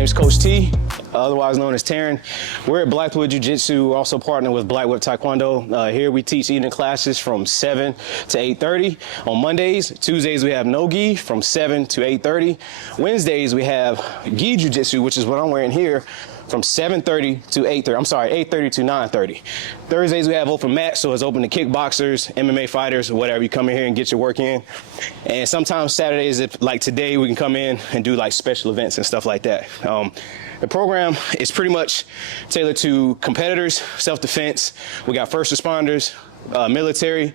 name's Coach T, otherwise known as Taryn. We're at Blythewood Jiu Jitsu. We're also partnering with Blythewood Taekwondo. Here we teach evening classes from 7 to 8:30 on Mondays. Tuesdays we have no-gi from 7 to 8:30. Wednesdays we have gi Jiu Jitsu, which is what I'm wearing here, from 7:30 to 8:30. I'm sorry, 8:30 to 9:30. Thursdays we have open mat, so it's open to kickboxers, MMA fighters, or whatever. You come in here and get your work in. And sometimes Saturdays, if like today, we can come in and do like special events and stuff like that. The program is pretty much tailored to competitors, self-defense. We got first responders, military,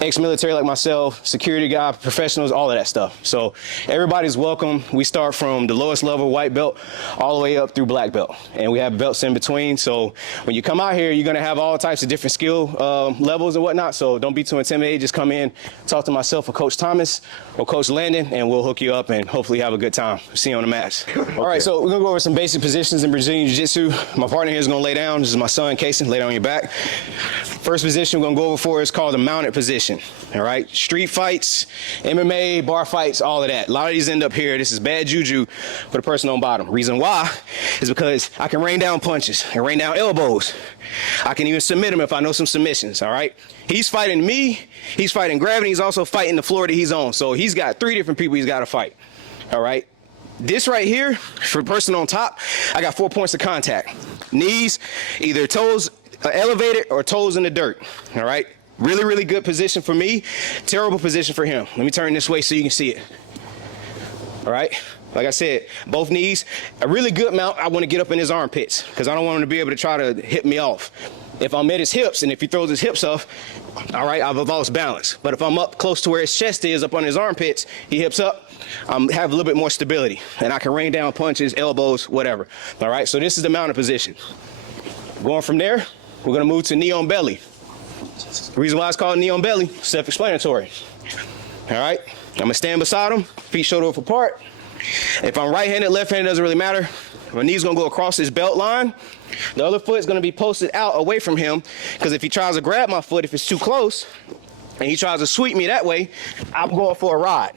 ex-military like myself, security guy, professionals, all of that stuff. So everybody's welcome. We start from the lowest level, white belt, all the way up through black belt. And we have belts in between. So when you come out here, you're gonna have all types of different skill levels and whatnot. So don't be too intimidated. Just come in, talk to myself or Coach Thomas or Coach Landon, and we'll hook you up and hopefully have a good time. See you on the mats. Okay. All right, so we're gonna go over some basic positions in Brazilian Jiu Jitsu. My partner here is gonna lay down. This is my son, Casey. Lay down on your back. First position we're gonna go over for is called the mounted position. All right, street fights, MMA, bar fights, all of that. A lot of these end up here. This is bad juju for the person on bottom. Reason why is because I can rain down punches and rain down elbows. I can even submit him if I know some submissions, all right? He's fighting me, he's fighting gravity, he's also fighting the floor that he's on. So he's got 3 different people he's got to fight, all right? This right here, for the person on top, I got 4 points of contact. Knees, either toes elevated or toes in the dirt, all right? Really, really good position for me. Terrible position for him. Let me turn this way so you can see it. All right. Like I said, both knees. A really good mount, I want to get up in his armpits because I don't want him to be able to try to hit me off. If I'm at his hips and if he throws his hips off, all right, I've lost balance. But if I'm up close to where his chest is, up on his armpits, he hips up, I have a little bit more stability and I can rain down punches, elbows, whatever. All right. So this is the mounted position. Going from there, we're going to move to knee on belly. The reason why it's called knee on belly, self-explanatory. All right, I'm gonna stand beside him, feet shoulder width apart. If I'm right-handed, left-handed, doesn't really matter. My knee's gonna go across his belt line. The other foot's gonna be posted out away from him, because if he tries to grab my foot, if it's too close, and he tries to sweep me that way, I'm going for a ride,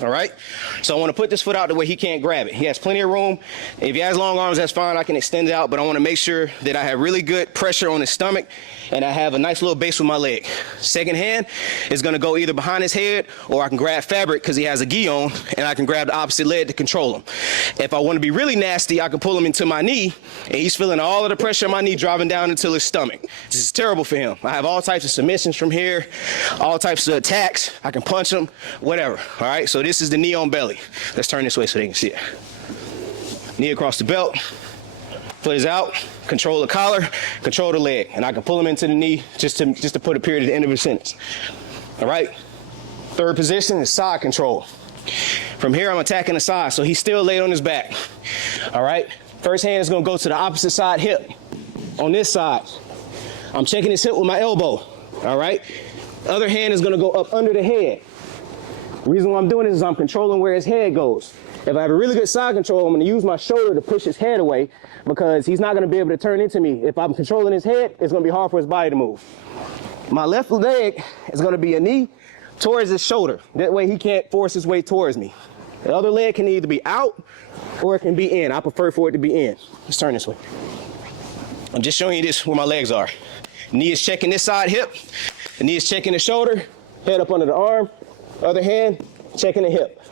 all right? So I want to put this foot out the way he can't grab it. He has plenty of room. If he has long arms, that's fine. I can extend it out, but I want to make sure that I have really good pressure on his stomach and I have a nice little base with my leg. Second hand is going to go either behind his head or I can grab fabric because he has a gi on and I can grab the opposite leg to control him. If I want to be really nasty, I can pull him into my knee and he's feeling all of the pressure on my knee driving down into his stomach. This is terrible for him. I have all types of submissions from here. All types of attacks. I can punch them, whatever. All right, so this is the knee on belly. Let's turn this way so they can see it. Knee across the belt, foot is out, control the collar, control the leg, and I can pull him into the knee just to put a period at the end of a sentence. All right, third position is side control. From here, I'm attacking the side, so he's still laid on his back. All right, first hand is gonna go to the opposite side hip. On this side, I'm checking his hip with my elbow. All right. Other hand is gonna go up under the head. The reason why I'm doing this is I'm controlling where his head goes. If I have a really good side control, I'm gonna use my shoulder to push his head away because he's not gonna be able to turn into me. If I'm controlling his head, it's gonna be hard for his body to move. My left leg is gonna be a knee towards his shoulder. That way he can't force his way towards me. The other leg can either be out or it can be in. I prefer for it to be in. Let's turn this way. I'm just showing you this where my legs are. Knee is checking this side hip. The knee is checking the shoulder, head up under the arm, other hand checking the hip.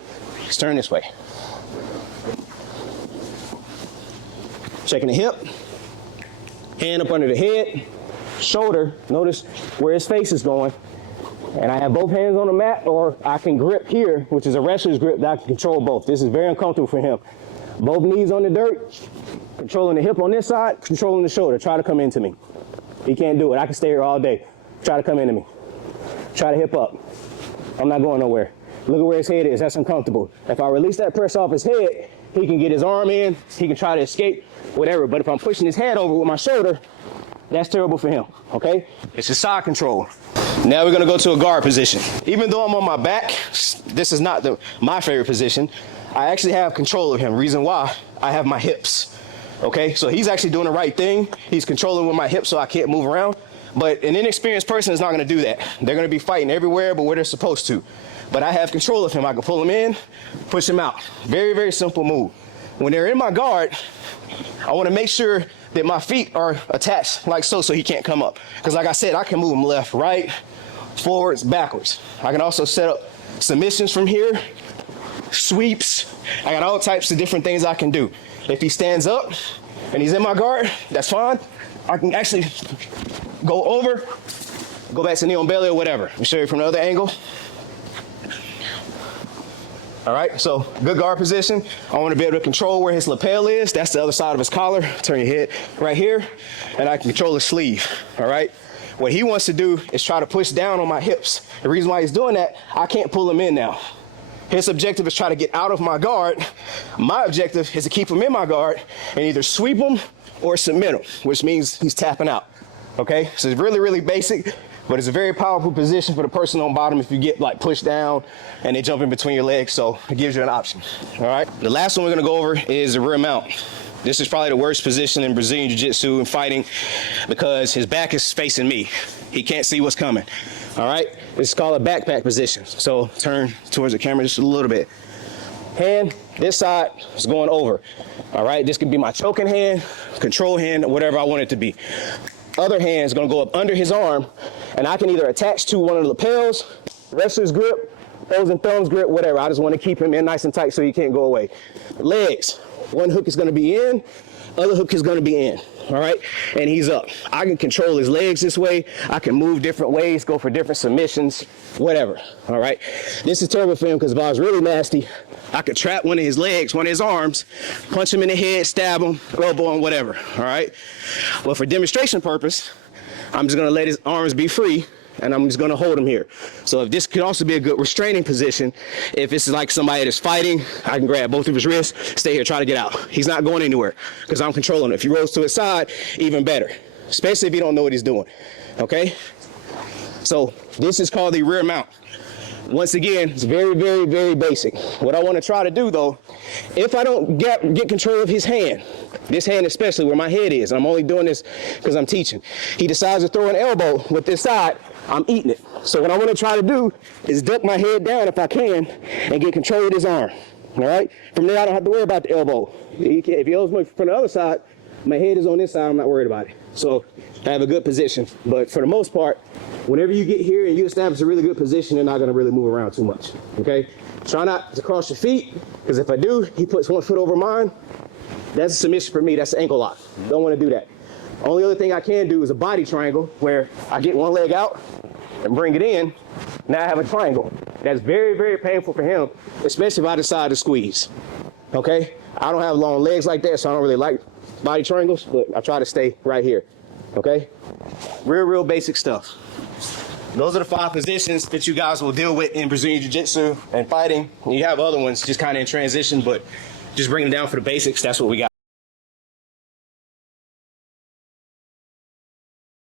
Let's turn this way. Checking the hip, hand up under the head, shoulder, notice where his face is going. And I have both hands on the mat or I can grip here, which is a wrestler's grip that I can control both. This is very uncomfortable for him. Both knees on the dirt, controlling the hip on this side, controlling the shoulder. Try to come into me. He can't do it. I can stay here all day. Try to come into me. Try to hip up. I'm not going nowhere. Look at where his head is. That's uncomfortable. If I release that pressure off his head, he can get his arm in. He can try to escape, whatever. But if I'm pushing his head over with my shoulder, that's terrible for him, okay? It's a side control. Now we're gonna go to a guard position. Even though I'm on my back, this is not my favorite position. I actually have control of him. Reason why, I have my hips, okay? So he's actually doing the right thing. He's controlling with my hips so I can't move around. But an inexperienced person is not gonna do that. They're gonna be fighting everywhere but where they're supposed to. But I have control of him. I can pull him in, push him out. Very, very simple move. when they're in my guard, I want to make sure that my feet are attached like so he can't come up. Because like I said, I can move them left, right, forwards, backwards. I can also set up submissions from here, sweeps. I got all types of different things I can do. If he stands up and he's in my guard, that's fine. I can actually go over, go back to knee on belly or whatever. Let me show you from the other angle. All right, so good guard position. I want to be able to control where his lapel is. That's the other side of his collar. Turn your head right here, and I can control his sleeve, all right? What he wants to do is try to push down on my hips. The reason why he's doing that, I can't pull him in now. His objective is try to get out of my guard. My objective is to keep him in my guard and either sweep him or submit him, which means he's tapping out, okay? So it's really, really basic, but it's a very powerful position for the person on bottom if you get like pushed down and they jump in between your legs, so it gives you an option, all right? The last one we're gonna go over is the rear mount. This is probably the worst position in Brazilian Jiu Jitsu and fighting because his back is facing me. He can't see what's coming, all right? It's called a backpack position. So turn towards the camera just a little bit. Hand, this side is going over, all right? This could be my choking hand, control hand, or whatever I want it to be. Other hand is gonna go up under his arm, and I can either attach to one of the lapels, wrestler's grip, toes and thumbs grip, whatever. I just wanna keep him in nice and tight so he can't go away. Legs, one hook is gonna be in, other hook is gonna be in, all right? And he's up. I can control his legs this way. I can move different ways, go for different submissions, whatever, all right? This is terrible for him because if I was really nasty, I could trap one of his legs, one of his arms, punch him in the head, stab him, elbow him, whatever, all right? Well, for demonstration purpose, I'm just gonna let his arms be free and I'm just gonna hold him here. So if this could also be a good restraining position, if it's like somebody that's fighting, I can grab both of his wrists, stay here, try to get out. He's not going anywhere because I'm controlling him. If he rolls to his side, even better, especially if he don't know what he's doing, okay? So this is called the rear mount. Once again, it's very, very, very basic. What I want to try to do though, if I don't get control of his hand, this hand especially where my head is, and I'm only doing this because I'm teaching, he decides to throw an elbow with this side, I'm eating it. So what I want to try to do is duck my head down if I can and get control of his arm, all right? From there, I don't have to worry about the elbow. If he elbows me from the other side, my head is on this side, I'm not worried about it. So I have a good position, but for the most part, whenever you get here and you establish a really good position, you're not gonna really move around too much, okay? Try not to cross your feet, because if I do, he puts one foot over mine, that's a submission for me, that's an ankle lock. Don't wanna do that. Only other thing I can do is a body triangle, where I get one leg out and bring it in, now I have a triangle. That's very, very painful for him, especially if I decide to squeeze, okay? I don't have long legs like that, so I don't really like body triangles, but I try to stay right here, okay? Real basic stuff. Those are the 5 positions that you guys will deal with in Brazilian Jiu Jitsu and fighting. You have other ones just kind of in transition, but just bring them down for the basics. That's what we got.